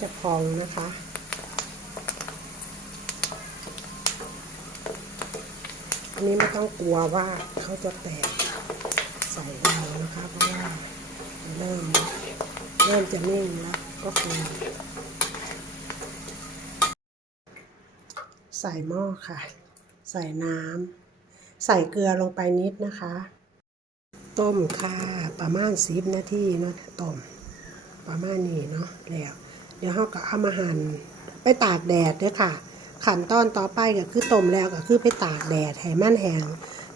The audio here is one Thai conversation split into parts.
จะพองนะคะ อันนี้ไม่ต้องกลัวว่าเขาจะแตกใส่เรานะคะ เพราะว่าเริ่มเริ่มจะนิ่งแล้วก็คือใส่หม้อค่ะ ใส่น้ำใส่เกลือลงไปนิดนะคะ ต้มค่ะประมาณสิบนาทีเนาะต้มประมาณนี้เนาะแล้ว เดี๋ยวเราก็เอามาหั่นไปตากแดดด้วยค่ะ ขั้นตอนต่อไปก็คือต้มแล้วก็คือไปตากแดดให้มันแห้ง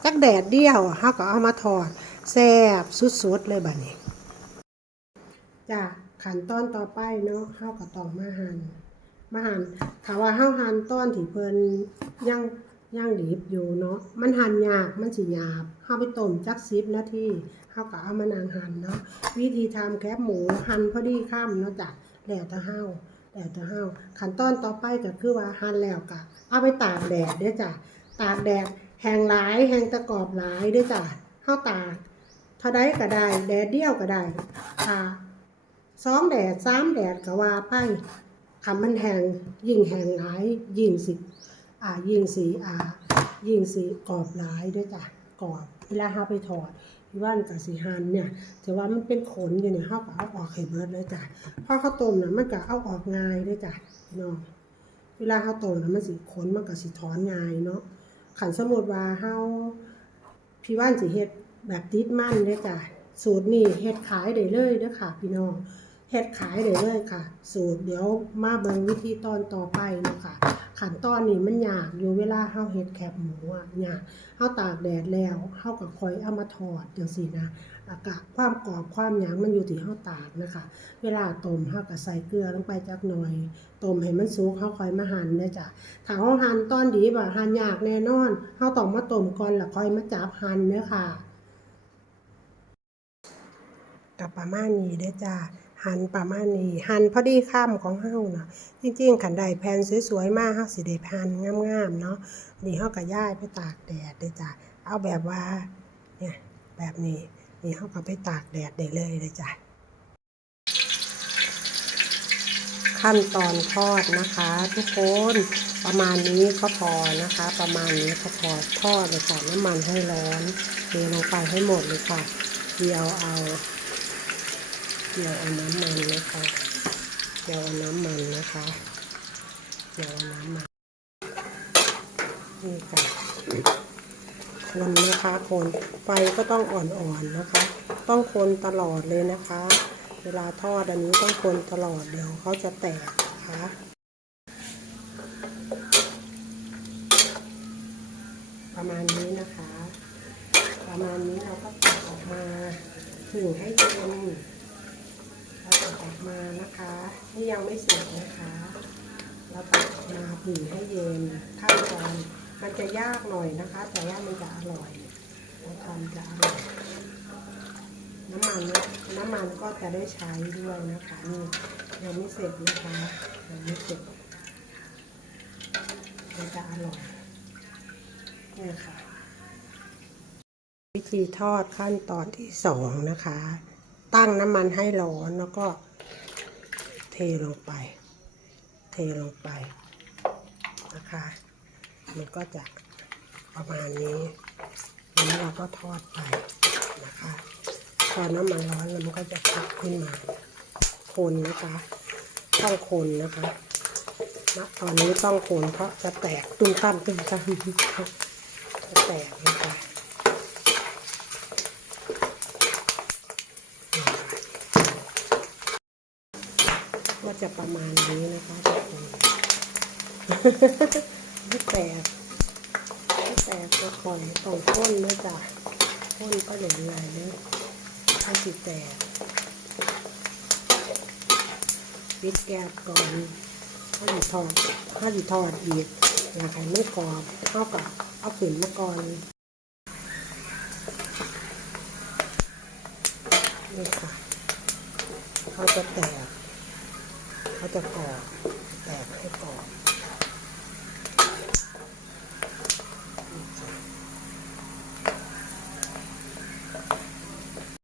จักแดดเดียวเราก็เอามาทอดแซ่บสุดๆเลยบัดนี้จ้ะขั้นตอนต่อไปเนาะเราก็ต้องมาหั่นมาหั่นถ้าว่าเฮาหั่นตอนที่เพิ่นยังยังดิบอยู่เนาะ มันหั่นยาก มันสิหยาบเฮาไปต้มจัก10นาทีเฮาก็เอามานางหั่นเนาะ วิธีทำแคบหมูหั่นพอดีค่ำเนาะจ้ะ แล้วแต่เฮาแล้วแต่เฮาขั้นตอนต่อไปก็คือว่าหั่นแล้วก็เอาไปตากแดดเด้อจ้ะตากแดดแห้งหลายแห้งตะกอบหลายเด้อจ้ะเฮาตากเท่าใดก็ได้แดดเดียวก็ได้ค่ะสองแดดสามแดดก็ว่าไปคำมันแห้งยิ่งแห้งหลายยิ่งสิอ่ายิ่งสีอ่ายิ่งสีกรอบหลายด้อจ้ะกรอบเวลาเฮาไปทอด ว่านกับสีหันเนี่ยแต่ว่ามันเป็นขนอยู่เนี่ยเฮาก็เอาออกให้เบิดเลยจ้ะพอข้าวต้มน่ะมันก็เอาออกง่ายเด้วยจ้ะพี่น้องเวลาเข้าต้มน่ะมันสิขนมันก็สิถอนง่ายเนาะขันสมมุติว่าเฮาพี่ว่านสิเฮ็ดแบบติดมั่นเด้อจ้ะสูตรนี้เฮ็ดขายได้เลยเด้อค่ะ พี่น้องเฮ็ดขายได้เลยค่ะ สูตรเดี๋ยวมาเบิ่งวิธีตอนต่อไปนะคะ ขั้นตอนนี้มันยากอยู่เวลาเฮาเฮ็ดแคบหมูอะยากเฮาตากแดดแล้วเฮาก็ค่อยเอามาทอดจังซี่นะอากาศความกรอบความหยังมันอยู่ที่เฮาตากนะคะ เวลาต้มเฮาก็ใส่เกลือลงไปจักหน่อยต้มให้มันสุกเฮาค่อยมาหั่นเด้จ้ะถ้าเฮาหั่นตอนดีบ่หั่นยากแน่นอนเฮาต้องมาต้มก่อนแล้วค่อยมาจับหั่นเด้อค่ะกับประมาณนี้เด้อจ้ะ หั่นประมาณนี้หั่นพอดีค่ำของเฮาเนาะจริงๆคันได้แผ่นสวยๆมาเฮาสิได้หั่นงามๆเนาะนี่เฮาก็ย้ายไปตากแดดเด้จ้ะเอาแบบว่าเนี่ยแบบนี้นี่เฮาก็ไปตากแดดได้เลยเด้จ้ะขั้นตอนทอดนะคะ ทุกคนประมาณนี้ก็พอนะคะ ประมาณนี้ก็พอทอดเลยค่ะน้ำมันให้ร้อนเทลงไปให้หมดเลยค่ะเดียวเอา เดียวเอาน้ำมันนะคะเดียวเอาน้ำมันนะคะเดียวเอาน้ำมันนี่ค่ะคนนะคะคนไฟก็ต้องอ่อนๆนะคะ ต้องคนตลอดเลยนะคะ เวลาทอดอันนี้ต้องคนตลอดเดี๋ยวเขาจะแตกนะคะประมาณนี้นะคะ ประมาณนี้เราก็ตักออกมาถึงให้เย็นเราตักออกมานะคะ นี่ยังไม่เสร็จนะคะ เราตักมาผึ่งให้เย็นขั้นตอนมันจะยากหน่อยนะคะ แต่ว่ามันจะอร่อยเราทำจะอร่อยน้ำมันน้ำมันก็จะได้ใช้ด้วยนะคะนี่ยังไม่เสร็จนะคะยังไม่เสร็จมันจะอร่อยเนี่ค่ะวิธีทอดขั้นตอนที่สองนะคะ ตั้งน้ำมันให้ร้อนแล้วก็ เทลงไป เทลงไปนะคะ มันก็จะประมาณนี้แล้วเราก็ทอดไปนะคะพอน้ำมันร้อนแล้วมันก็จะพักขึ้นมา คนนะคะต้องคนนะคะณตอนนี้ต้องคนเพราะจะแตกตุ้มตั้มตุ้มตั้มจะแตกนะคะ จะประมาณนี้นะคะทุกคนไม่แตกไม่แตกก็คอยต้องพ่นนะจ๊ะพ่นก็เหลืออะไรเนี่ยถ้าสิแตกปิดแก๊สก่อนถ้าสิทอดถ้าสิทอดอีกอยากให้ไม่กรอบเท่ากับเอาขึ้นมาก่อนนี่ค่ะเขาจะแตก เขาจ